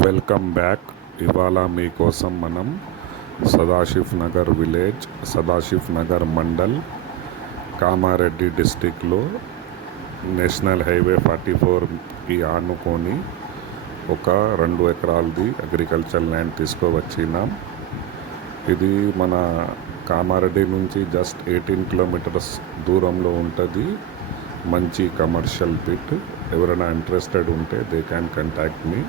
Welcome back. ఇవాళ మీకోసం మనం సదాశివ్ నగర్ విలేజ్, సదాశివ్ నగర్ మండల్, కామారెడ్డి డిస్టిక్లో నేషనల్ హైవే 44కి ఆనుకొని ఒక 2 ఎకరాలది అగ్రికల్చర్ ల్యాండ్ తీసుకువచ్చినాం. ఇది మన కామారెడ్డి నుంచి జస్ట్ 18 కిలోమీటర్స్ దూరంలో ఉంటుంది. మంచి కమర్షియల్ పిట్. ఎవరైనా ఇంట్రెస్టెడ్ ఉంటే దే క్యాన్ కంటాక్ట్ మీ.